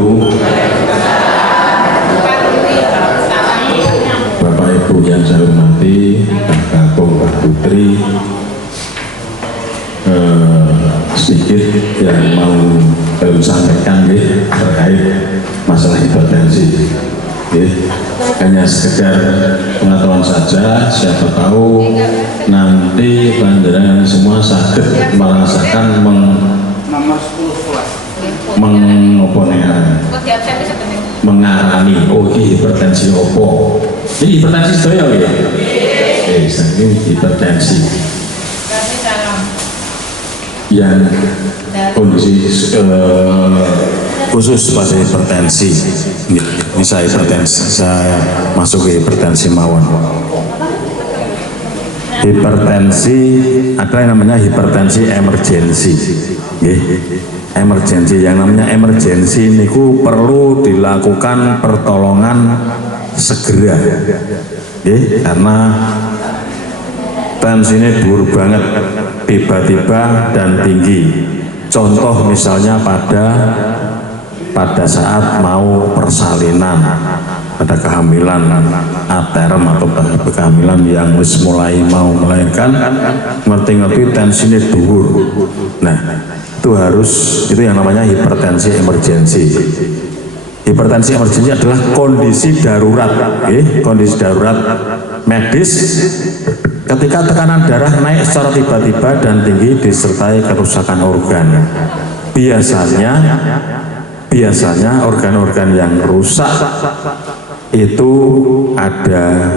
wabarakatuh. Bapak Ibu yang saya hormati, Pak Kakung, Pak Putri, sedikit yang mau sampaikan terkait masalah hipertensi. Hanya sekedar pengetahuan saja, siapa tahu nanti panjenengan semua sakit merasakan mengarani hipertensi opo. Ini hipertensi sedaya ya? Ini hipertensi yang kondisi khusus pada hipertensi. Ini saya masuk ke hipertensi mawon. Hipertensi ada yang namanya hipertensi emergensi. Emergensi, yang namanya emergensi niku perlu dilakukan pertolongan segera, karena tensinya dhuwur banget, tiba-tiba dan tinggi. Contoh misalnya pada saat mau persalinan, pada kehamilan aterem atau kehamilan yang wis mulai mau melahirkan, ngerti-ngerti tensinya dhuwur. Nah, itu yang namanya hipertensi emergensi. Hipertensi emergensi adalah kondisi darurat, kondisi darurat medis ketika tekanan darah naik secara tiba-tiba dan tinggi disertai kerusakan organ. Biasanya organ-organ yang rusak itu ada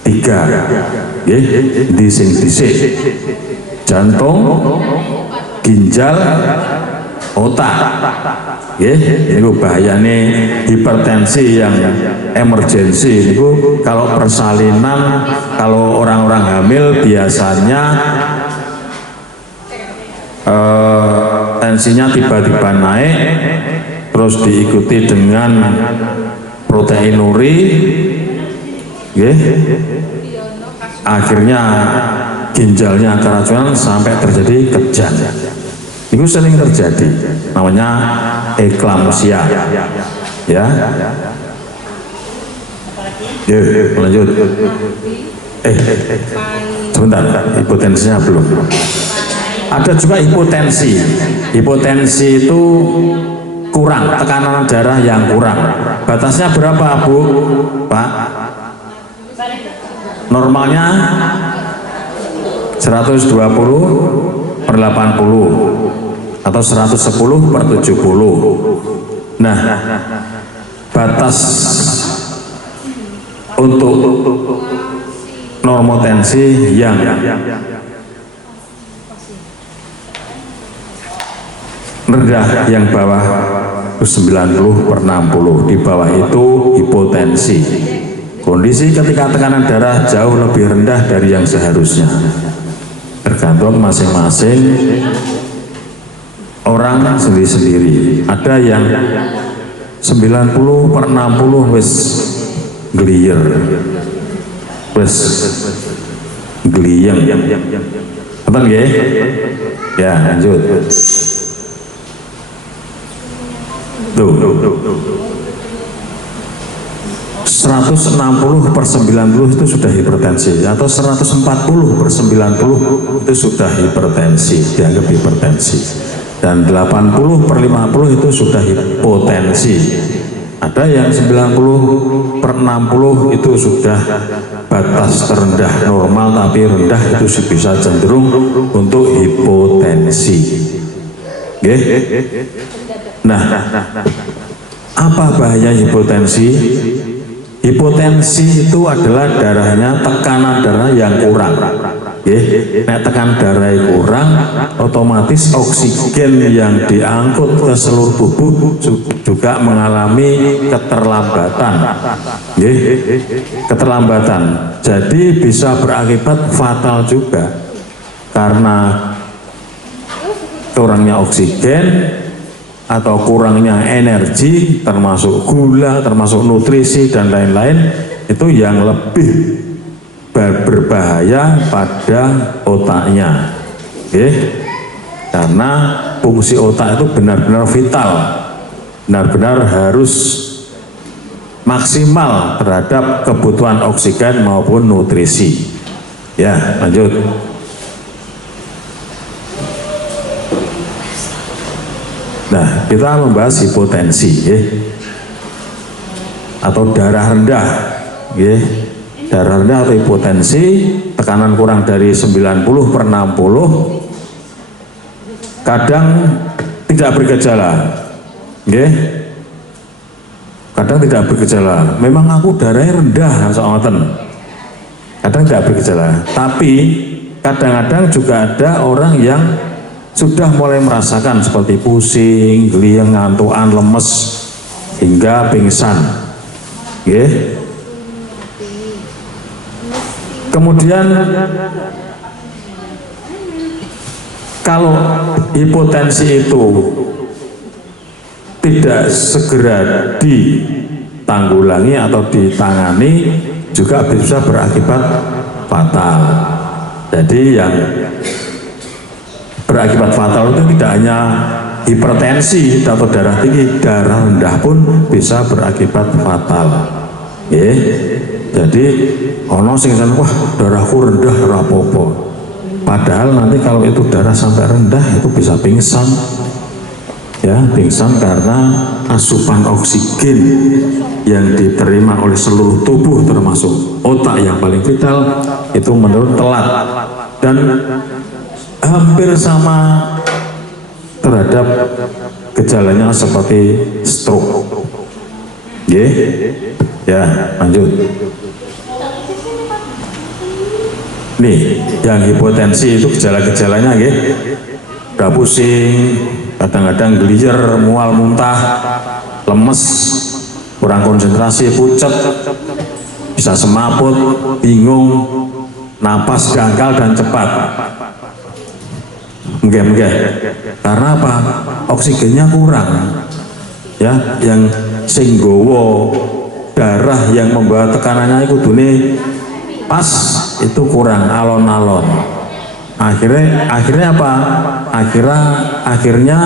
3, dising-dising: jantung, ginjal, otak. Itu bahayanya hipertensi yang emergensi. Itu kalau persalinan, kalau orang-orang hamil biasanya tensinya tiba-tiba naik, terus diikuti dengan proteinuri, akhirnya ginjalnya keracunan sampai terjadi kejang. Itu sering terjadi, namanya eklamsia. Lanjut. Sebentar, hipotensinya belum. Ada juga hipotensi. Hipotensi itu kurang, tekanan darah yang kurang. Batasnya berapa, Bu? Pak? Normalnya 120/80 atau 110/70. Nah, batas untuk normotensi yang rendah, yang bawah 90/60, di bawah itu hipotensi. Kondisi ketika tekanan darah jauh lebih rendah dari yang seharusnya. Tergantung masing-masing orang sendiri-sendiri. Ada yang 90/60 wis gliyer, wis gliyeng. Apa nggih? Ya, lanjut. Tuh. 160/90 itu sudah hipertensi, atau 140/90 itu sudah hipertensi, dianggap hipertensi, dan 80/50 itu sudah hipotensi. Ada yang 90/60 itu sudah batas terendah normal, tapi rendah itu bisa cenderung untuk hipotensi. Nah, apa bahaya hipotensi? Hipotensi itu adalah darahnya, tekanan darah yang kurang. Nek tekan darah kurang, otomatis oksigen yang diangkut ke seluruh tubuh juga mengalami keterlambatan. Jadi bisa berakibat fatal juga, karena kurangnya oksigen atau kurangnya energi, termasuk gula, termasuk nutrisi dan lain-lain, itu yang lebih berbahaya pada otaknya, karena fungsi otak itu benar-benar vital. benar-benar harus maksimal terhadap kebutuhan oksigen maupun nutrisi. Ya, lanjut. Nah, kita membahas hipotensi, ya, atau darah rendah, ya. Darah rendah atau hipotensi, tekanan kurang dari 90/60, kadang tidak bergejala, ya. Kadang tidak bergejala. Memang aku darahnya rendah, kadang tidak bergejala. Tapi kadang-kadang juga ada orang yang sudah mulai merasakan seperti pusing, geliang, ngantukan, lemes, hingga pingsan. Okay. Kemudian kalau hipotensi itu tidak segera ditanggulangi atau ditangani, juga bisa berakibat fatal. Jadi yang berakibat fatal itu tidak hanya hipertensi atau darah tinggi, darah rendah pun bisa berakibat fatal. Jadi ono sing wah darahku rendah rapopo. Padahal nanti kalau itu darah sampai rendah itu bisa pingsan. Ya, pingsan karena asupan oksigen yang diterima oleh seluruh tubuh termasuk otak yang paling vital itu menurun telat dan hampir sama terhadap gejalanya seperti stroke. Ya, lanjut. Nih, yang hipotensi itu gejala-gejalanya, udah pusing, kadang-kadang gelier, mual, muntah, lemes, kurang konsentrasi, pucet, bisa semaput, bingung, napas gagal dan cepat. Enggak. Karena apa? Oksigennya kurang. Ya, yang sing gowo darah yang membawa tekanannya itu dunia pas itu kurang, alon-alon. Akhirnya apa? Akhirnya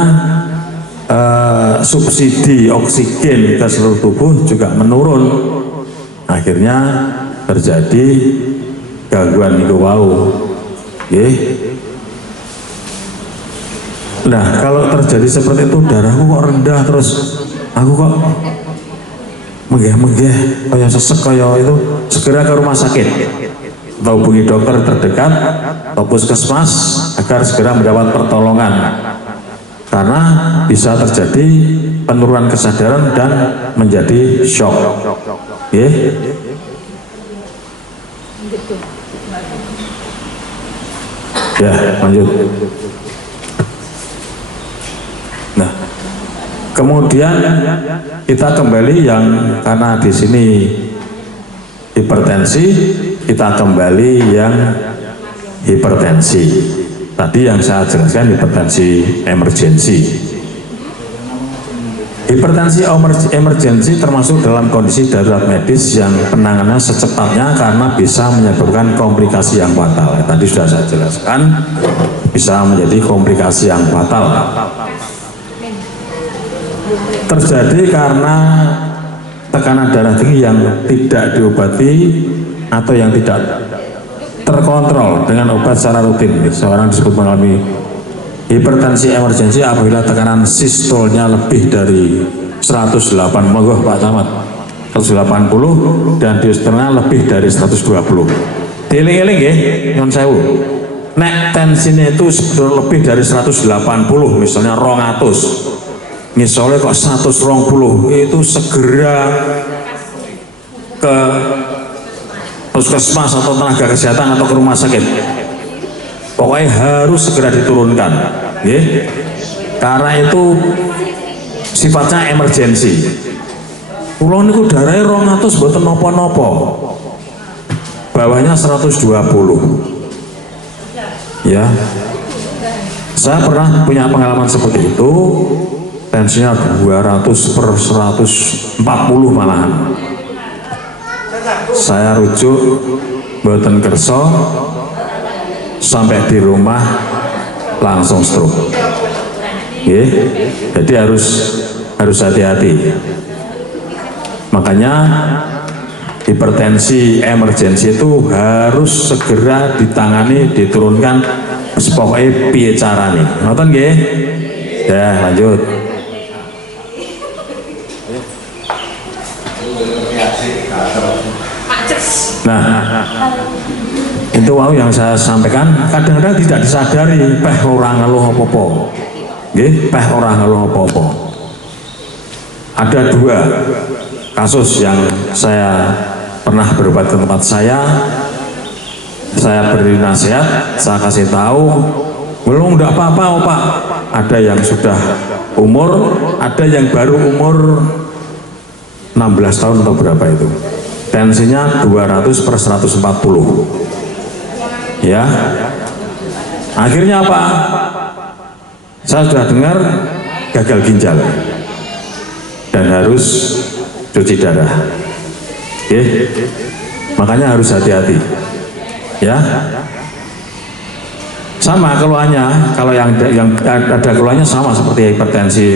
subsidi oksigen ke seluruh tubuh juga menurun. Akhirnya terjadi gangguan itu wau. Nah, kalau terjadi seperti itu, darahku kok rendah terus, aku kok menggeh-menggeh, kayak sesek, kayak itu, segera ke rumah sakit atau hubungi dokter terdekat atau puskesmas agar segera mendapat pertolongan karena bisa terjadi penurunan kesadaran dan menjadi shock. Ya, lanjut. Nah, kemudian kita kembali yang karena di sini hipertensi, kita kembali yang hipertensi. Tadi yang saya jelaskan hipertensi emergensi. Hipertensi emergensi termasuk dalam kondisi darurat medis yang penanganannya secepatnya karena bisa menyebabkan komplikasi yang fatal. Tadi sudah saya jelaskan, bisa menjadi komplikasi yang fatal. Terjadi karena tekanan darah tinggi yang tidak diobati atau yang tidak terkontrol dengan obat secara rutin. Seorang disebut mengalami hipertensi emergensi apabila tekanan sistolnya lebih dari 108, monggo Pak Camat, 180 dan diastolnya lebih dari 120. Dieling-eling nggih, nyuwun sewu. Nek tensinya itu lebih dari 180, misalnya 200. Misalnya kok 120, itu segera ke puskesmas atau tenaga kesehatan atau ke rumah sakit. Pokoknya harus segera diturunkan, karena itu sifatnya emergensi. Kula niku darahnya 200 mboten napa-napa, bawahnya 120. Ya, saya pernah punya pengalaman seperti itu. Tensinya 200/140 malahan. Saya rujuk mboten kersa, sampai di rumah langsung stroke. Jadi harus harus hati-hati. Makanya hipertensi emergensi itu harus segera ditangani, diturunkan. Pokoknya piye carane. Ngoten nggih? Ya, lanjut. Nah, itu wow yang saya sampaikan kadang-kadang tidak disadari, peh orang ngeluh apa-apa. Nggih, peh orang ngeluh apa-apa. Ada 2 kasus yang saya pernah berobat ke tempat saya beri nasihat, saya kasih tahu, belum enggak apa-apa oh, Pak. Ada yang sudah umur, ada yang baru umur 16 tahun atau berapa itu. Tensinya 200/140. Ya. Akhirnya apa? Saya sudah dengar gagal ginjal dan harus cuci darah. Makanya harus hati-hati. Ya. Sama keluhannya, kalau yang ada keluhannya sama seperti hipertensi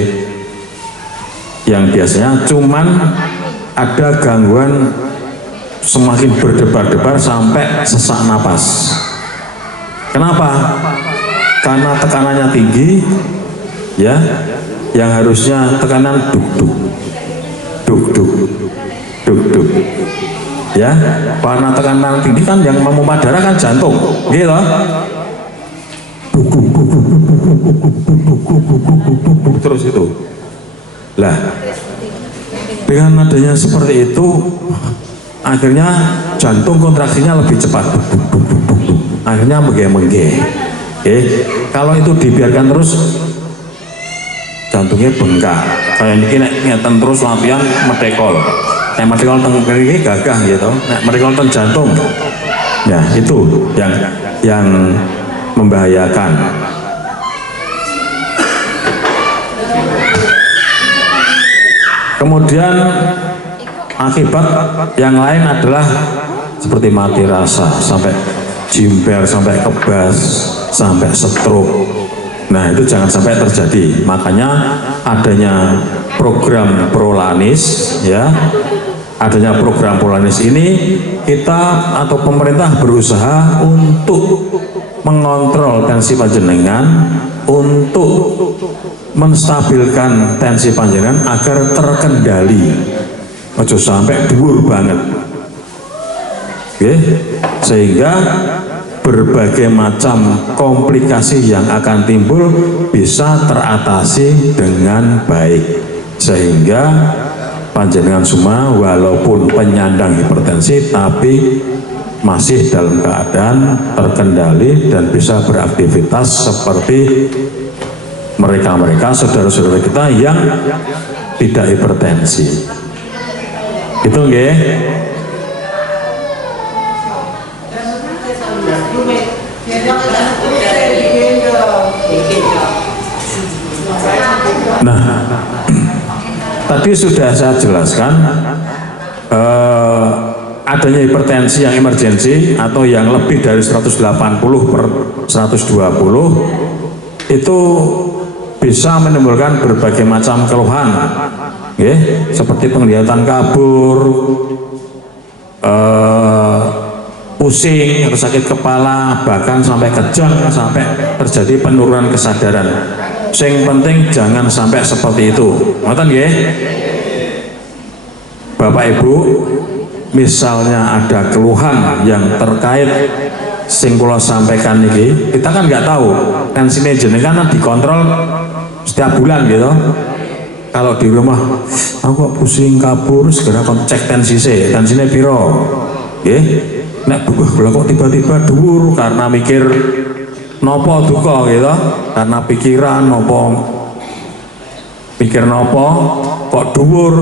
yang biasanya, cuman ada gangguan semakin berdebar-debar sampai sesak napas. Kenapa? Karena tekanannya tinggi, ya, yang harusnya tekanan duk-duk, duk-duk, duk-duk, ya. Karena tekanan tinggi kan yang memompa darah kan jantung, gitu. Terus itu. Lah, dengan adanya seperti itu, akhirnya jantung kontraksinya lebih cepat, akhirnya mengge-mengge. Kalau itu dibiarkan terus, jantungnya bengkak. Kayak ini ngeten terus latihan metekol. Metekol teng kiri gagah gitu. Metekol teng jantung. Ya itu yang membahayakan. Kemudian akibat yang lain adalah seperti mati rasa, sampai jimber, sampai kebas, sampai stroke. Nah itu jangan sampai terjadi. Makanya adanya program Prolanis, ya, adanya program Prolanis ini, kita atau pemerintah berusaha untuk mengontrol tensi panjenengan, untuk menstabilkan tensi panjenengan agar terkendali, ojo sampai dhuwur banget. Sehingga berbagai macam komplikasi yang akan timbul bisa teratasi dengan baik, sehingga panjenengan semua walaupun penyandang hipertensi tapi masih dalam keadaan terkendali dan bisa beraktivitas seperti mereka-mereka saudara-saudara kita yang tidak hipertensi. Itu nggih. Nah, tadi sudah saya jelaskan adanya hipertensi yang emergensi atau yang lebih dari 180/120 itu bisa menimbulkan berbagai macam keluhan, seperti penglihatan kabur, pusing, sakit kepala, bahkan sampai kejang, sampai terjadi penurunan kesadaran. Yang penting jangan sampai seperti itu. Ngoten nggih? Bapak Ibu, misalnya ada keluhan yang terkait sing kula sampaikan ini, kita kan nggak tahu tensinya jenengan dikontrol setiap bulan gitu. Kalau di rumah aku kok pusing kabur, segera cek tensinya piro, nek kok tiba-tiba dhuwur karena mikir nopo duka gitu, karena pikiran nopo pikir nopo kok dhuwur.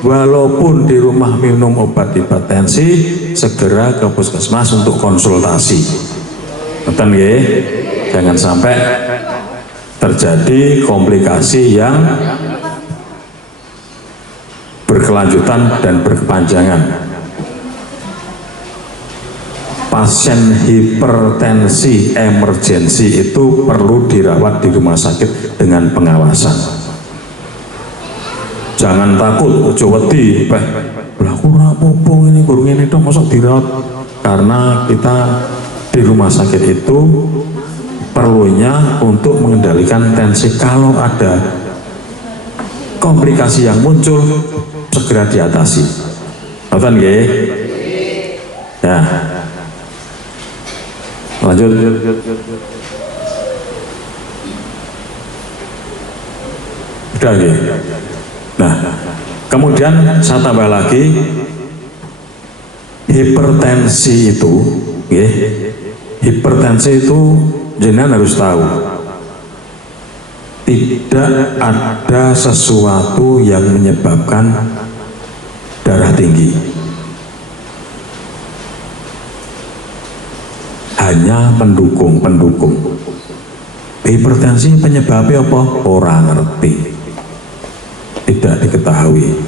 Walaupun di rumah minum obat hipertensi, segera ke puskesmas untuk konsultasi. Betul nggih? Jangan sampai terjadi komplikasi yang berkelanjutan dan berkepanjangan. Pasien hipertensi emergensi itu perlu dirawat di rumah sakit dengan pengawasan. jangan takut, ojo wedi, lah aku ora apa-apa ini guru ngene tok mosok dirawat. Karena kita di rumah sakit itu perlunya untuk mengendalikan tensi. Kalau ada komplikasi yang muncul segera diatasi. Nonton nggih? Ya. Lanjut. Udah nggih. Nah, kemudian saya tambah lagi, hipertensi itu, nggih. Hipertensi itu jenengan harus tahu, tidak ada sesuatu yang menyebabkan darah tinggi, hanya pendukung. Hipertensi penyebabnya apa? Orang ngerti, tidak diketahui.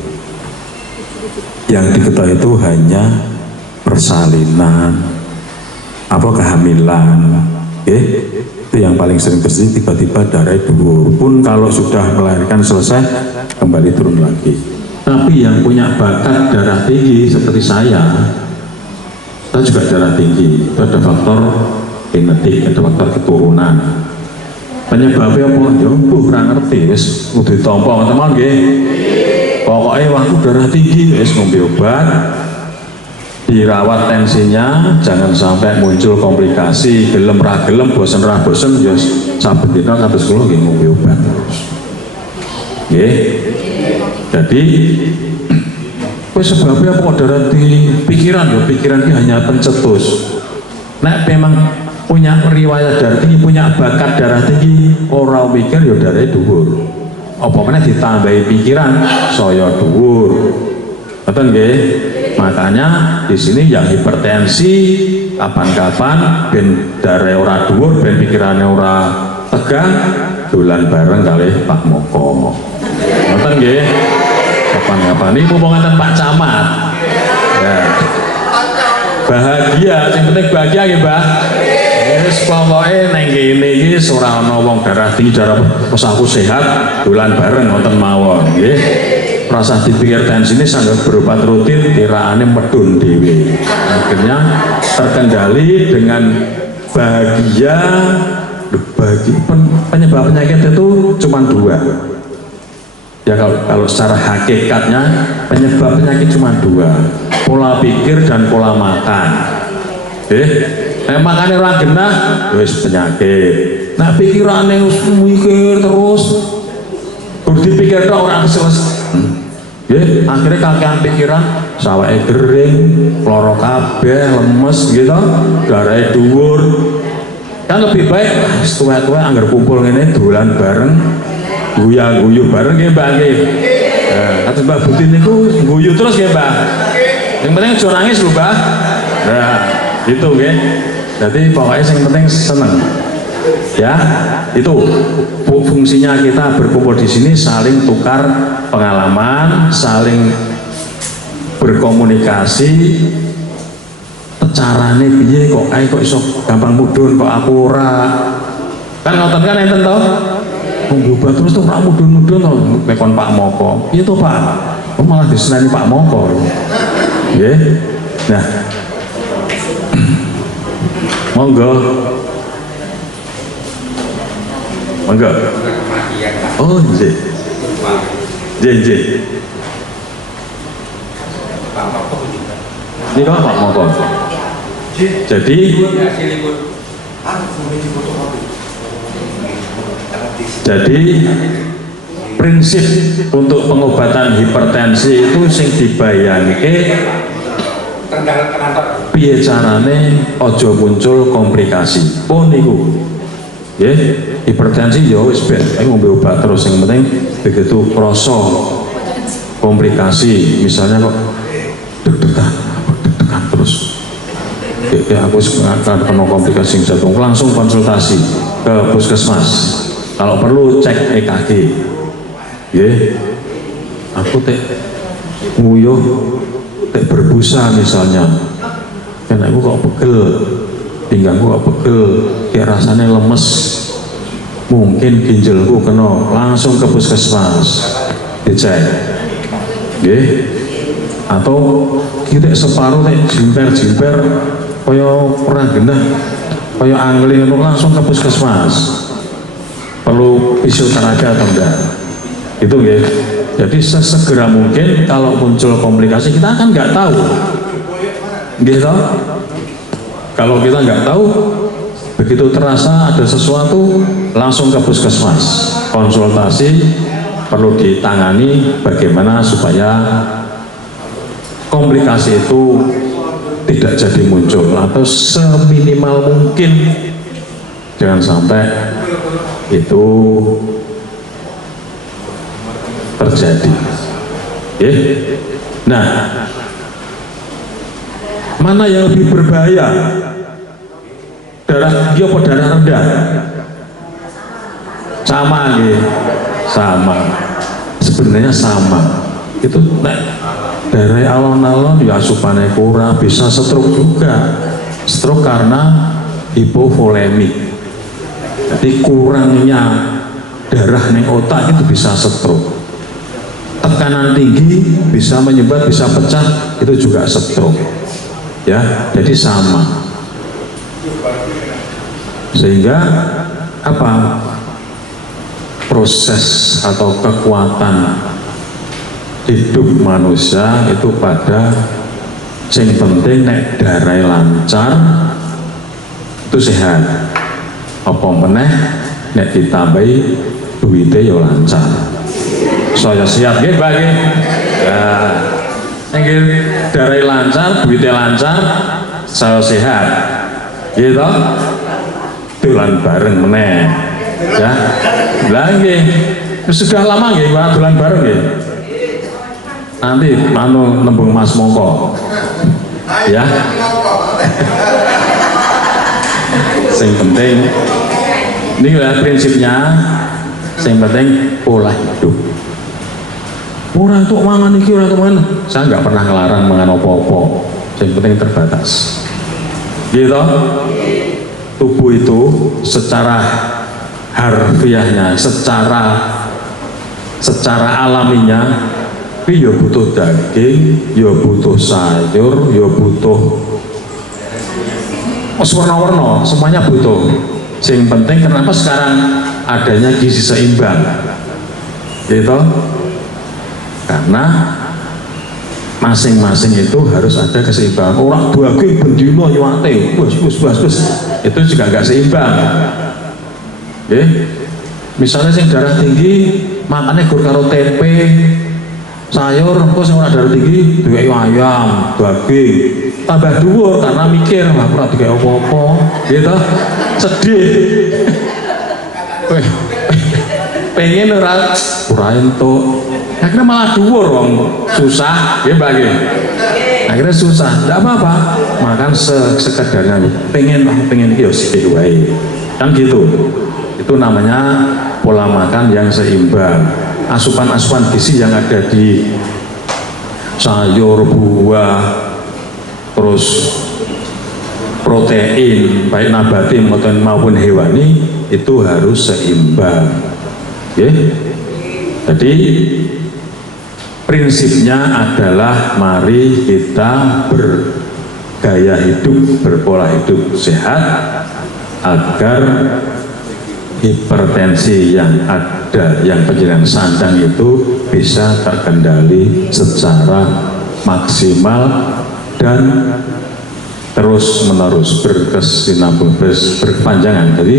Yang diketahui itu hanya persalinan, apa kehamilan, itu yang paling sering terjadi. Tiba-tiba darah dhuwur, pun kalau sudah melahirkan selesai kembali turun lagi. Tapi yang punya bakat darah tinggi seperti saya juga darah tinggi, itu ada faktor genetik, ada faktor keturunan. Penyebabnya apa? Ya kurang ngerti, wis kudu ditampa teman nggih. Pokoknya waktu darah tinggi wis ngombe obat, dirawat tensinya, jangan sampai muncul komplikasi, gelem ra gelem, bosen ra bosen, ya saben dina kados kula nggih ngombe obat terus. Nggih. Jadi wis sebabnya apa darah tinggi? Pikiran ya, pikiran ini hanya pencetus. Nek memang punya riwayat darah tinggi, punya bakat darah tinggi, ora mikir ya darahnya dhuwur. Apa meneh ditambahi pikiran saya dhuwur. Betul nggih? Makanya di sini yang hipertensi kapan-kapan ben darah ora dhuwur, ben pikirannya ora tegang, dolan bareng kali Pak Moko. Betul nggih? Kapan-kapan ini ngomongan Pak Camat. Ya. Bahagia, yang penting bahagia ya Mbak. Wis pokoke nang kene iki ora ana wong darah tinggi, darah wis aku sehat, dolan bareng wonten mawon nggih. Rasa dipikir tensine sangat berobat rutin, kiraane medun dhewe. Akhirnya terkendali dengan bahagia. Penyebab penyakit itu cuma dua. Ya kalau secara hakikatnya penyebab penyakit cuma dua, pola pikir dan pola makan. Makannya orang genah, wis penyakit. Nah pikirannya mikir terus, dipikir tok orang selesai. Akhirnya kakean pikiran, sawake gering, loro kabeh, lemes gitu, darahnya dhuwur. Kan lebih baik tua-tua anggar kumpul ngene dolan bareng, guyu bareng nggih Mbak nggih. Kata Mbak Butin niku guyu terus nggih Mbak. Yang penting aja nangis lho Mbak. Nah, gitu nggih. Jadi pokoknya yang penting seneng. Ya, itu fungsinya kita berkumpul di sini, saling tukar pengalaman, saling berkomunikasi. Carane piye kok ae kok iso gampang mudhun kok aku ora. Kan ngoten kan enten to? Obat terus tuh ora mudhun-mudhun to mekon Pak Moko. Piye to Pak? Kok malah diseneni Pak Moko. Nggih. Nah. Monggo. Monggo. Oh, nggih. Nggih. Pak Moko juga. Ini kok Pak Moko. Jadi prinsip untuk pengobatan hipertensi itu sing dibayangke piye carane ojo muncul komplikasi. Oh niku. Nggih, hipertensi ya wis ben ngombe obat terus, yang penting begitu krasa komplikasi, misalnya kok deg-degan terus. Ya aku akan kena komplikasi jantung, langsung konsultasi ke puskesmas. Kalau perlu cek EKG. Ya, aku nguyuh, berbusa misalnya. Karena aku kok pegel, pinggangku kok pegel, kayak rasanya lemes. Mungkin ginjalku kena, langsung ke puskesmas. dicek nggih, atau kita separuh nek jimper kaya ora genah kaya angling langsung ke puskesmas, perlu fisioterapi atau enggak itu nggih. Jadi sesegera mungkin kalau muncul komplikasi kita kan nggak tahu nggih toh. Kalau kita nggak tahu, begitu terasa ada sesuatu langsung ke puskesmas, konsultasi, perlu ditangani bagaimana supaya komplikasi itu tidak jadi muncul atau seminimal mungkin jangan sampai itu terjadi. Nah, mana yang lebih berbahaya? Darah tinggi apa darah rendah? Sama nggih, sama. Sebenarnya sama. Itu darah alon-alon ya asupannya kurang, bisa stroke juga. Stroke karena hipovolemik. Jadi kurangnya darah ning otak itu bisa stroke. Tekanan tinggi bisa menyebabkan, bisa pecah, itu juga stroke. Ya, jadi sama. Sehingga apa? Proses atau kekuatan hidup manusia itu pada yang penting nek darah lancar itu sehat. Apa meneh nek ditambahi duitnya ya lancar. Saya siap nggih, Pak nggih. Ya. Nggih, darah lancar, duitnya lancar, saya sehat. Gitu. Dolan bareng meneh. Ya. Lah nggih. Sudah lama nggih Pak dolan bareng nggih. Nanti anu nembung Mas Mongko. Ya. Yang penting ini lah prinsipnya. Yang penting pola hidup. Orang untuk mangan iki, orang untuk mangan. Saya nggak pernah ngelarang mangan apa-apa. Yang penting terbatas. Gitu. Tubuh itu secara harfiahnya, secara alaminya, ya butuh daging, ya butuh sayur, ya butuh warna-warna, semuanya butuh. Yang penting kenapa sekarang adanya gizi seimbang, gitu? Karena masing-masing itu harus ada keseimbangan. Orang daging bendino nyuwate, bus, itu juga nggak seimbang. Misalnya yang darah tinggi makannya gur karo tempe, sayur, terus yang darah tinggi juga ayam, daging, tambah dhuwur karena mikir lah ora digawe apa-apa, gitu. Sedih. Pengen ora entuk. Akhirnya malah dhuwur wong susah, ya bagi. Akhirnya susah, tidak apa-apa. Makan sekedarnya. Pengen ya sithik wae. Kan gitu. Itu namanya pola makan yang seimbang. Asupan-asupan gizi yang ada di sayur, buah, terus protein baik nabati maupun hewani itu harus seimbang. Jadi prinsipnya adalah mari kita bergaya hidup, berpola hidup sehat agar hipertensi yang ada, yang penjenengan sandang itu bisa terkendali secara maksimal dan terus menerus berkesinambungan, berkepanjangan. Jadi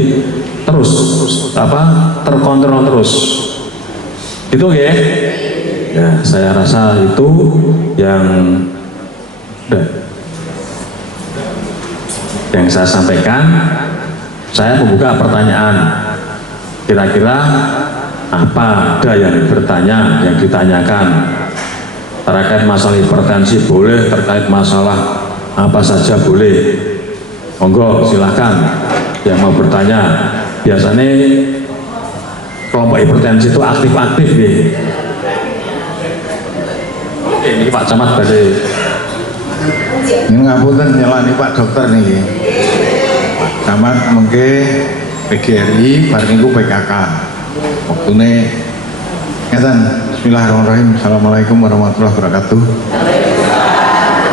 terus terkontrol terus. Itu ya. Ya, saya rasa itu yang saya sampaikan. Saya membuka pertanyaan. Kira-kira apa ada yang bertanya, yang ditanyakan terkait masalah hipertensi boleh, terkait masalah apa saja boleh. Monggo silahkan yang mau bertanya. Biasanya kelompok hipertensi itu aktif-aktif nih. Oke, ini Pak Camat dari ini ngapunten nyelani Pak Dokter nih. Pak Camat mungkin PGRI bareng niku PKK. Waktune Ngeten, bismillahirrahmanirrahim. Assalamualaikum warahmatullahi wabarakatuh.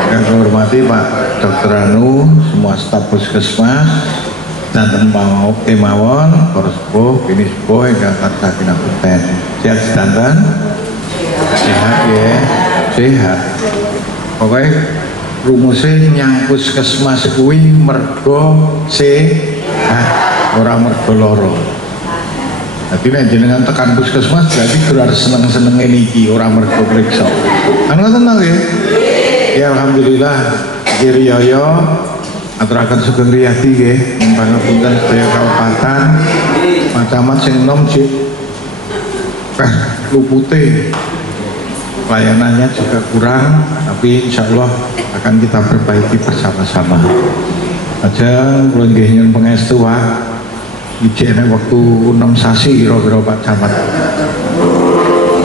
Yang saya hormati Pak Dr. Anu, semua staf puskesmas, dan mau kemawon, koruspo, finispo, hingga kata kinabuten. Sehat sedanten? Sehat ya, sehat. Pokoknya rumusnya nyang puskesmas kuwi mergo sehat, ora mergo loro. Tapi nek jenengan tekan puskesmas berarti kudu seneng-seneng niki ora mergo priksa. Kan ngoten to nggih? Ya alhamdulillah Kiriyaya aturaken sugeng riyadi nggih pangapunten sedaya kabupaten Macamat sing enom sik lupute. Pelayanannya juga kurang, tapi insya Allah akan kita perbaiki bersama-sama. Aja kula nggih nyuwun pangestu Pak. Ijene waktu 6 sasi kira-kira Pak Camat.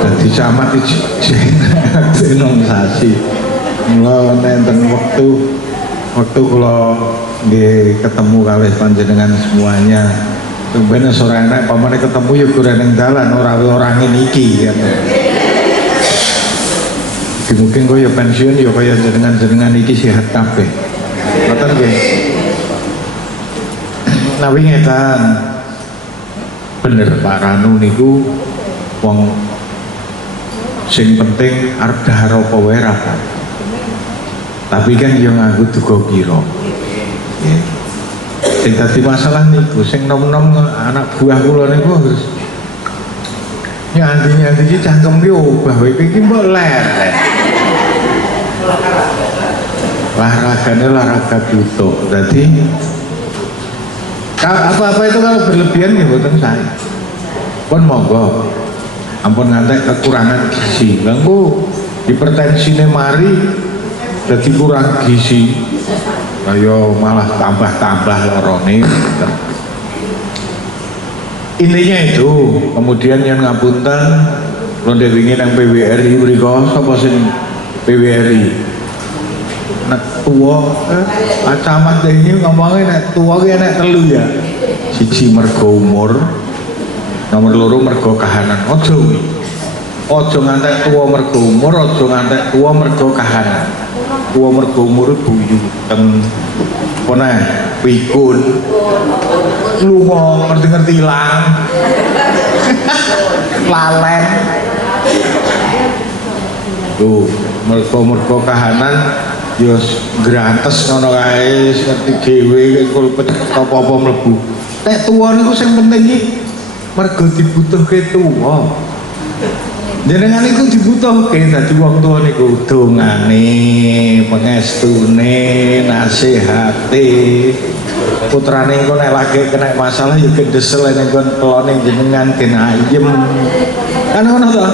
Dadi camat ijene 6 sasi. Mula nenten waktu kula nggih ketemu kalih panjenengan semuanya. Tumben sore enak pamane ketemu ya ora ning dalan ora ngene iki ya. Mungkin kaya pensiun ya kaya jenengan iki sehat kabeh. Ngoten nggih. Nawi ngetan bener Pak Ranu niku wong sing penting arep dahar apa wae ra. Tapi kan yo nganggo duga pira. Nggih. Sing dadi masalah niku sing nom-nom anak buah kula niku harus nyanti iki cangkem ki obah iki mbok ler. Olahraganya olahraga butuh. Jadi apa-apa itu kalau berlebihan ya buatan saya pun monggo ampun ngantek kekurangan gizi ganggu hipertensi mari jadi kurang gizi ayo malah tambah-tambah lorone. Intinya itu kemudian yang ngapunten londe wingin yang PWRI beriko sapa sing PWRI nek tua Camat ini ngomongin nek tua ki nek telu ya. Siji mergo umur, nomor loro mergo kahanan. Ojo ngantek tua mergo umur, ojo ngantek tua mergo kahanan. Tua mergo umur buyuten pone pikun lunga ngerti-ngerti ilang lalen tuh mergo kahanan yos gratis ngono kae ngerti dhewe kulpet apa-apa mlebu. Nek tuwa niku sing penting iki mergo dibutuhke tuwa. Jenengan iku dibutuhke dadi wong tuwa niku dongane, pangestune, nasihate. Putrane engko nek lagi kena masalah ya kedesel nek kon kelone jenengan gen ayem. Kan ngono to?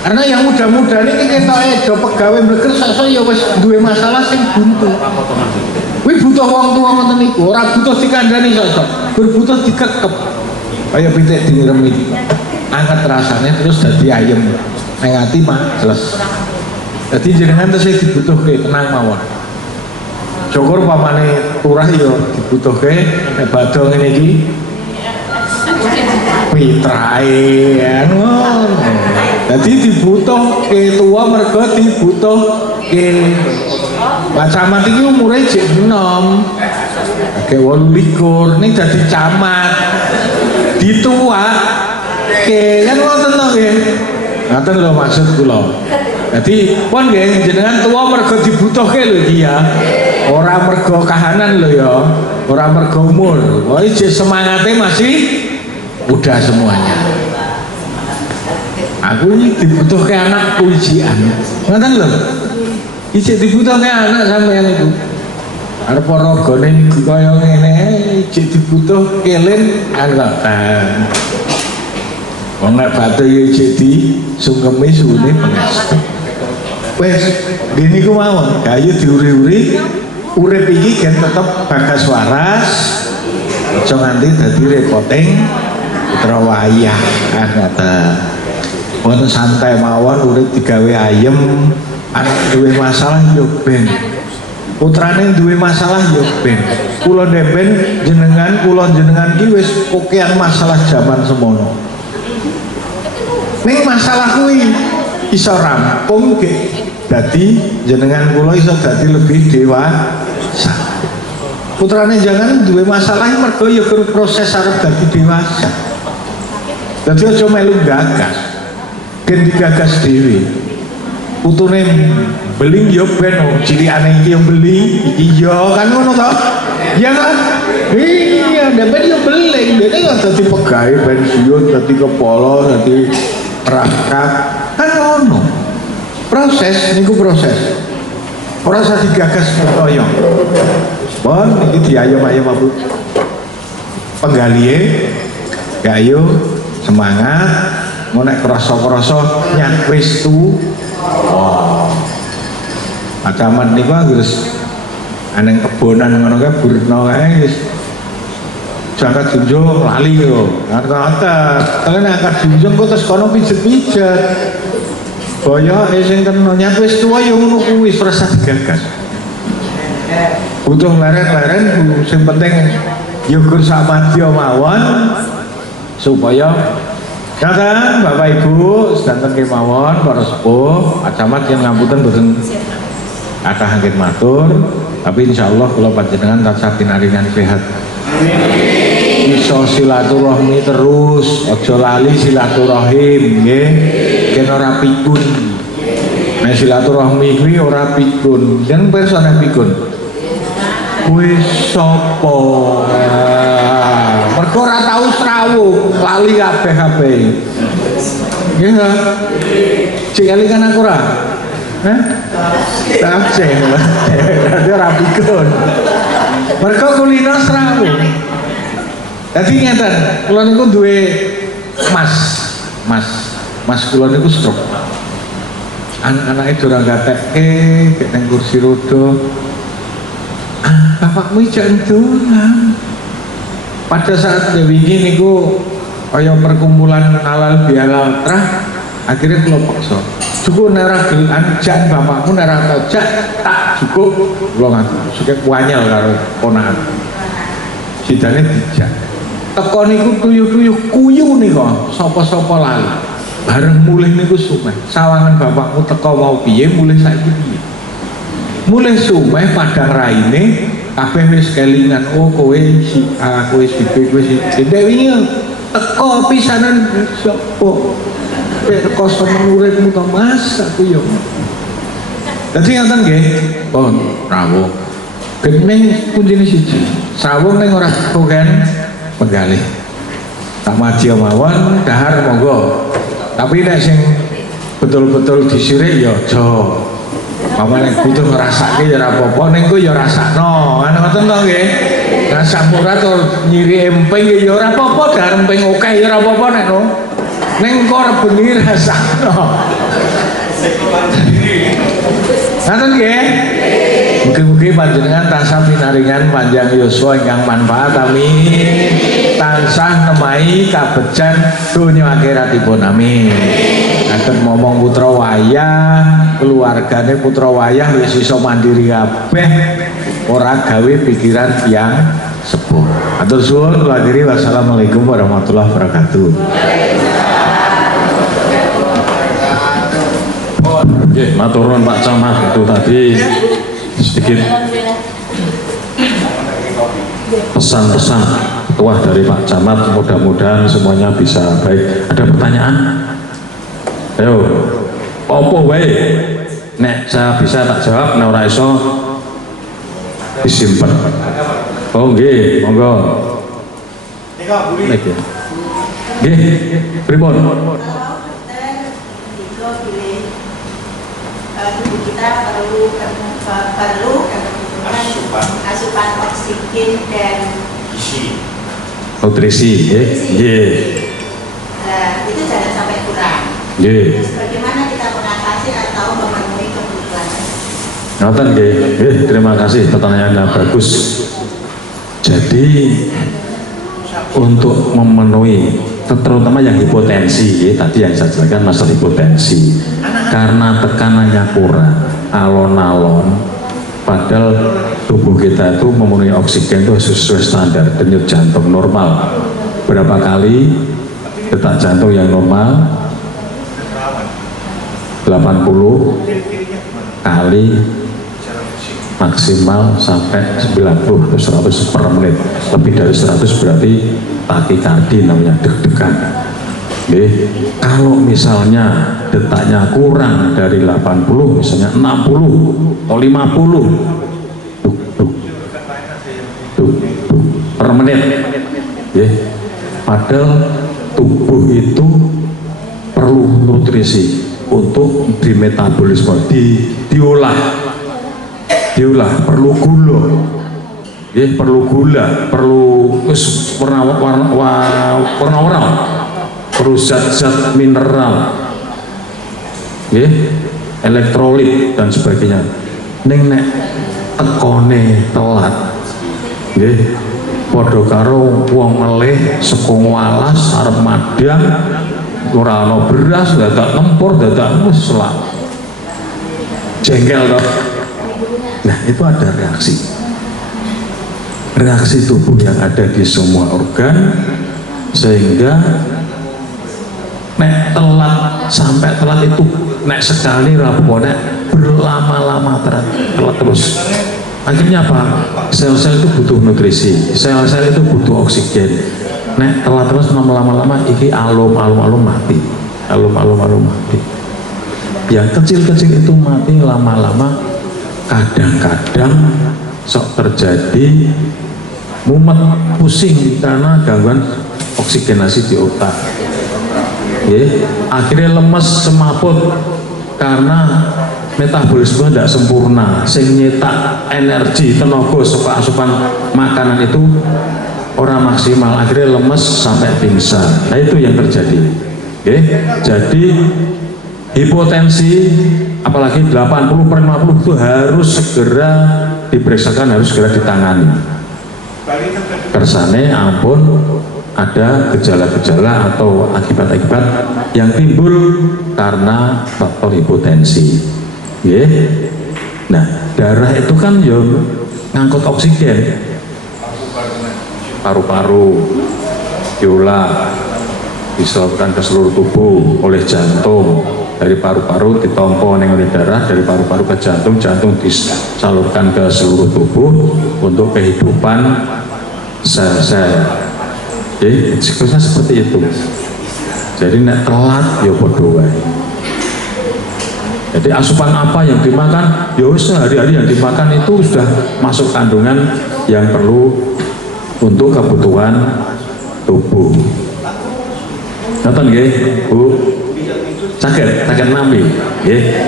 Karena yang muda-muda ini kita do pegawai berkerja ya wis duwe masalah sing buntu. Kuwi butuh wong tuwa ngoten niku, ora butuh dikandani sosok, berbutuh dikekep. Kaya pitik direm iki. Angkat rasane terus dadi ayem. Nang ati mah jelas. Dadi jenengan tesih dibutuhke tenang mawon. Syukur pamane turah ya dibutuhke nek badhe ngene iki. Pitrae ngono. Jadi dibutuhke tua mergo dibutuhke. Pak Camat iki umure jek enom. Agek 28 ning dadi camat. Dituake kan ngoten to nggih. Ngoten lho maksud kula. Jadi pun nggih jenengan tua mergo dibutuhke lho iki ya. Ora mergo kahanan lho ya. Ora mergo umur. Wah jek semangate masih muda semuanya. Aku ini dibutuhke anak ujian. Ngoten lho. Iki dibutuhke anak sampeyan iku. Arep ragane niku kaya ngene, iki dibutuhke len angkatan. Wong nek batu ya jadi sungkeme suwene pengestu. Wes, gini ku mawon, kayu diuri-uri, urip iki kan tetep bagas waras. Aja nganti dadi repoting putra wayah ngoten. Wong santai mawon urip digawe ayem, anak duwe masalah yo ben. Putrane duwe masalah yo ben. Kula ndemben jenengan ki wis kokean masalah zaman semono. Ning masalah kuwi iso rampung ge dadi jenengan kula iso dadi lebih dewasa. Putrane jangan duwe masalah mergo ya proses arep dadi dewasa. Dadi aja melu gagas. Gen digagas dhewe. Putune beling ya ben cilikane iki yang beli iya kan ngono to ya kan iya dapat ya beling dene kok dadi pegawe pensiun dadi kepala dadi perangkat kan ngono proses niku proses ora usah digagas ketoyo bon iki diayom-ayom Bu penggalihe gayo semangat ngonek krasa-krasa nyat wis tu Pacaman niku harus aneng kebonan ngono kae burno kae wis jangka junjung lali yo kata kalian angkat junjung kok terus kono pijet-pijet boyo sing kena nyat wis tuwa yo ngono kuwi wis rasa digagas butuh leren-leren sing penting yo gur sak madya mawon supaya ya kan Bapak Ibu sedanten kemawon para sepuh acamat yang ngapunten boten kathah anggen matur tapi insyaallah kula panjenengan tansah pinaringan sehat iso silaturahmi terus aja lali silaturahim nggih kena ora pikun nek silaturahmi kuwi ora pikun yen pirsa nek pikun kuwi sapa mergo ora tau srawung lali kabeh-kabeh nggih cek kan aku ora tak cek berarti rapi kun mereka kulino serawu jadi ngeten kula niku duwe mas kula niku stroke anak-anake durang gatekke nang kursi roda bapakmu ijak dolan pada saat wingi niku kaya perkumpulan halal bihalal trah akhirnya kula paksa cukup nerah gelan jan bapakmu nerah tojak tak cukup kula ngatur suka kuanyel karo ponakan sidane dijak teko niku tuyuh-tuyuh kuyu nika sapa-sapa lali bareng mulih niku sumeh sawangan bapakmu teko mau piye mulih saiki piye mulih sumeh padang raine kabeh wis kelingan oh kowe si A kowe si B kowe si D wingi teko pisanan sapa teko semenuripmu to Mas aku yo dadi ngoten nggih pun rawuh geneng kuncine siji sawung ning ora kan penggalih tak madya mawon dahar monggo tapi nek sing betul-betul disirik ya aja pamane butuh ngrasake ya ora apa-apa ning ku ya rasakno kan ngoten to nggih nah sampura to nyiri emping ya ora apa-apa dahar emping akeh ya ora apa-apa nek no ning kok bengi rasakno ngoten nggih mugi-mugi panjenengan tansah pinaringan panjang yuswa ingkang manfaat amin tansah nemai kabejan donya akhiratipun amin akan ngomong putra wayah keluargane putra wayah wis iso mandiri kabeh ora gawe pikiran yang sepuh atur suwun kula akhiri wassalamualaikum warahmatullahi wabarakatuh. Oke, matur nuwun Pak Camat itu tadi sedikit pesan-pesan tuah dari Pak Camat mudah-mudahan semuanya bisa baik. Ada pertanyaan? Ayo, opo wae nek saya bisa tak jawab nek ora iso disimpen. Oh nggih, monggo. Nggih. Nggih, pripun? Tubuh kita perlu asupan oksigen dan nutrisi, nggih. Itu jangan sampai kurang. Nggih. Bagaimana kita mengatasi atau memenuhi kebutuhan? Ngoten nggih. Terima kasih pertanyaannya bagus. Jadi untuk memenuhi terutama yang hipotensi tadi yang saya jelaskan masalah hipotensi karena tekanannya kurang alon-alon padahal tubuh kita itu memenuhi oksigen itu sesuai standar denyut jantung normal berapa kali detak jantung yang normal kali maksimal sampai 90 atau 100 per menit. Lebih dari 100 berarti takikardi namanya, deg-degan. Kalau misalnya detaknya kurang dari 80, misalnya 60 atau 50 per menit, padahal tubuh itu perlu nutrisi untuk dimetabolisme, diolah, perlu gula, perlu warna-warna, perlu zat-zat mineral, elektrolit dan sebagainya. Ning nek tekone telat, padha karo wong melih sekung walas arep madang ora ana beras, dadak tempur, dadak wis selak. Jengkel toh. Nah, itu ada reaksi tubuh yang ada di semua organ, sehingga nek telat, sampai telat itu nek sekali rapone berlama-lama telat terus. Akhirnya apa? Sel-sel itu butuh nutrisi, sel-sel itu butuh oksigen. Nek telat terus lama-lama iki alum mati. Yang kecil-kecil itu mati lama-lama, kadang-kadang sok terjadi mumet, pusing karena gangguan oksigenasi di otak. Akhirnya lemes, semaput karena metabolisme tidak sempurna, sing nyetak energi, tenaga, asupan makanan itu orang maksimal, akhirnya lemes sampai pingsan. Nah, itu yang terjadi. Jadi hipotensi apalagi 80/50 itu harus segera diperiksakan, harus segera ditangani. Kersane ampun ada gejala-gejala atau akibat-akibat yang timbul karena faktor hipotensi. Nah, darah itu kan ya ngangkut oksigen, paru-paru diolah, disalurkan ke seluruh tubuh oleh jantung, dari paru-paru ditompo oleh darah, dari paru-paru ke jantung, jantung disalurkan ke seluruh tubuh untuk kehidupan sel-sel. Jadi siklusnya seperti itu. Jadi nek telat ya bodoh wae. Jadi asupan apa yang dimakan, ya sehari-hari yang dimakan itu sudah masuk kandungan yang perlu untuk kebutuhan tubuh. Nonton nggih, Bu? Sakit nampi.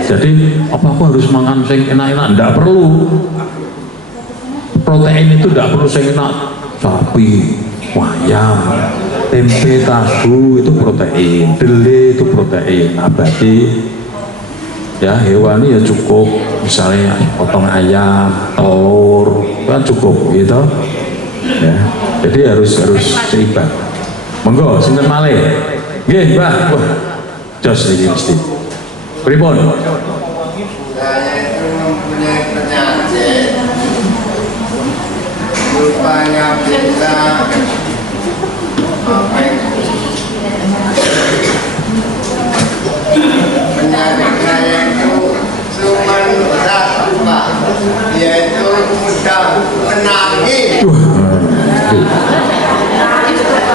Jadi apa-apa harus makan sing enak-enak, enggak perlu. Protein itu enggak perlu sing enak, sapi, ayam, tempe, tahu itu protein, dele itu protein, abadi. Ya, hewani ya cukup, misalnya potong ayam, telur, kan cukup gitu. Ya, jadi harus seimbang. Monggo, sinten malih. Nggih, Mbah. Wah, jos iki mesti. Pripun? Saya itu mempunyai penyakit, rupanya bisa penyakit saya itu cuma satu, Pak, yaitu mudah menangis.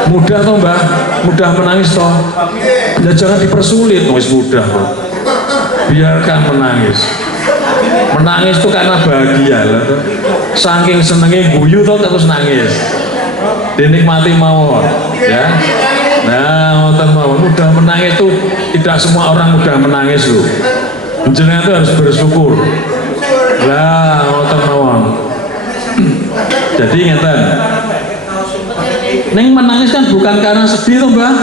Mudah toh, Mbah? Mudah menangis toh? Ya jangan dipersulit, wis mudah kok. Biarkan menangis. Menangis itu karena bahagia loh. Saking senengnya guyu toh terus nangis. Dinikmati mawon, ya. Nah, ngoten mawon. Mudah menangis itu tidak semua orang mudah menangis loh. Jenengan itu harus bersyukur. Lah, ngoten mawon. Jadi ngeten. Neng menangis kan bukan karena sedih toh, Mbah.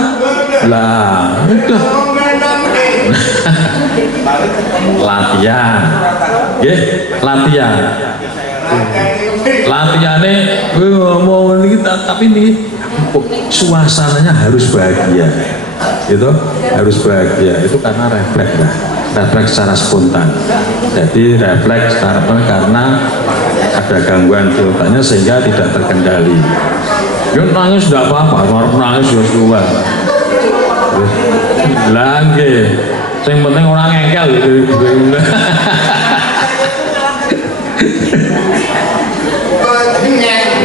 Lah, udah. Latihan. Nggih, latihan. Latihannya ngomong ini tapi ini suasananya harus bahagia. Itu harus bahagia. Itu karena refleks lah. Refleks secara spontan. Jadi refleks karena ada gangguan di otaknya sehingga tidak terkendali. Yuk nangis tidak apa-apa, kalau nangis ya keluar. Lagi, Yang penting orang ngengkel gitu.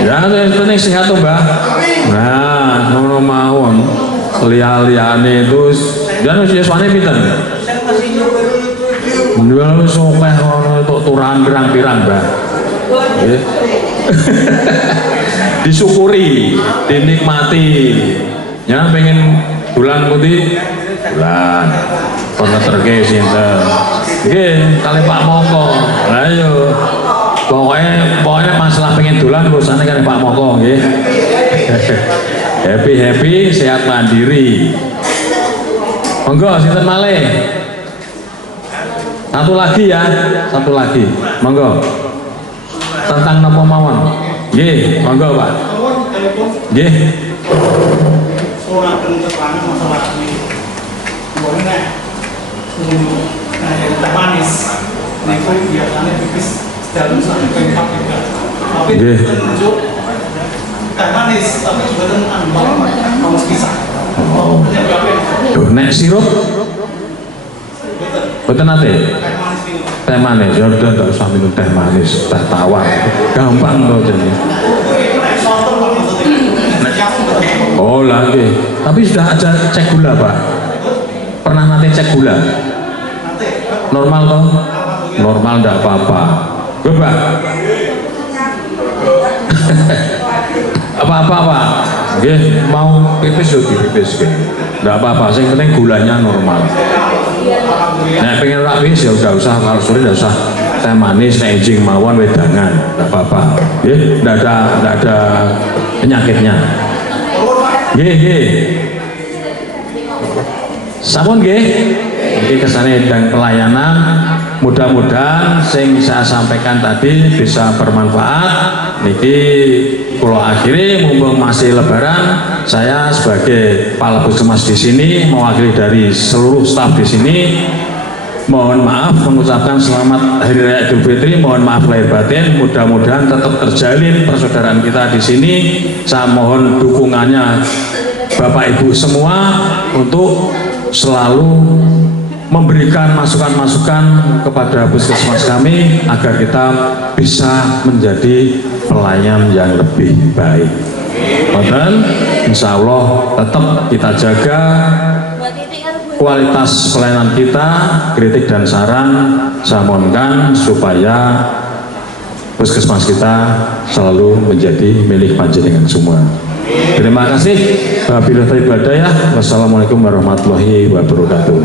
Ya, yang penting sehat tuh Mbak. Nah, nono mawon. Liane itu, jangan yuswane pinten. Nggak sokeh untuk turan pirang-pirang Mbak. Disyukuri, dinikmati. Ya, pengen bulan putih, bulan. Pengeterke sinten. Nggih, kali Pak Moko. Lah yo. Pokoknya masalah pengen dolan urusane kali Pak Moko nggih. Happy, sehat mandiri. Monggo sinten malih? Satu lagi ya, satu lagi. Monggo. Tentang napa mawon? Nggih, monggo Pak. Nggih. Ora keterangan masalah ini. Boleh teh manis, niku biasanya pipis dalam satu tempat juga. Tapi tunjuk teh manis, tapi juga dengan kamu pisah. Oh, nek sirup, betul nanti. Teh manis, ya udah tak usah minum teh manis, teh tawar, gampang loh jadi. Oh lagi, tapi sudah ada cek gula Pak. Pernah nanti cek gula? Normal toh? Normal enggak apa-apa. Coba. Apa-apa Pak? Nggih, mau pipis yo dipipis nggih. Enggak apa-apa, yang penting gulanya normal. Nah, pengen rapis ya udah usah, kalau sore udah usah teh manis, teh enjing mawon wedangan, enggak apa-apa. Nggih, enggak ada penyakitnya. Nggih. Sampun nggih. Iki kesane dan pelayanan, mudah-mudahan sing saya sampaikan tadi bisa bermanfaat. Niki kula akhiri, mumpung masih lebaran, saya sebagai Kepala Puskesmas di sini mewakili dari seluruh staf di sini mohon maaf mengucapkan selamat Hari Raya Idul Fitri, mohon maaf lahir batin, mudah-mudahan tetap terjalin persaudaraan kita di sini. Saya mohon dukungannya Bapak Ibu semua untuk selalu memberikan masukan-masukan kepada puskesmas kami agar kita bisa menjadi pelayan yang lebih baik. Dan insya Allah tetap kita jaga kualitas pelayanan kita, kritik dan saran saya mohonkan supaya puskesmas kita selalu menjadi milik panjenengan semua. Terima kasih. Wabillahi taufiq wal hidayah. Wassalamualaikum warahmatullahi wabarakatuh.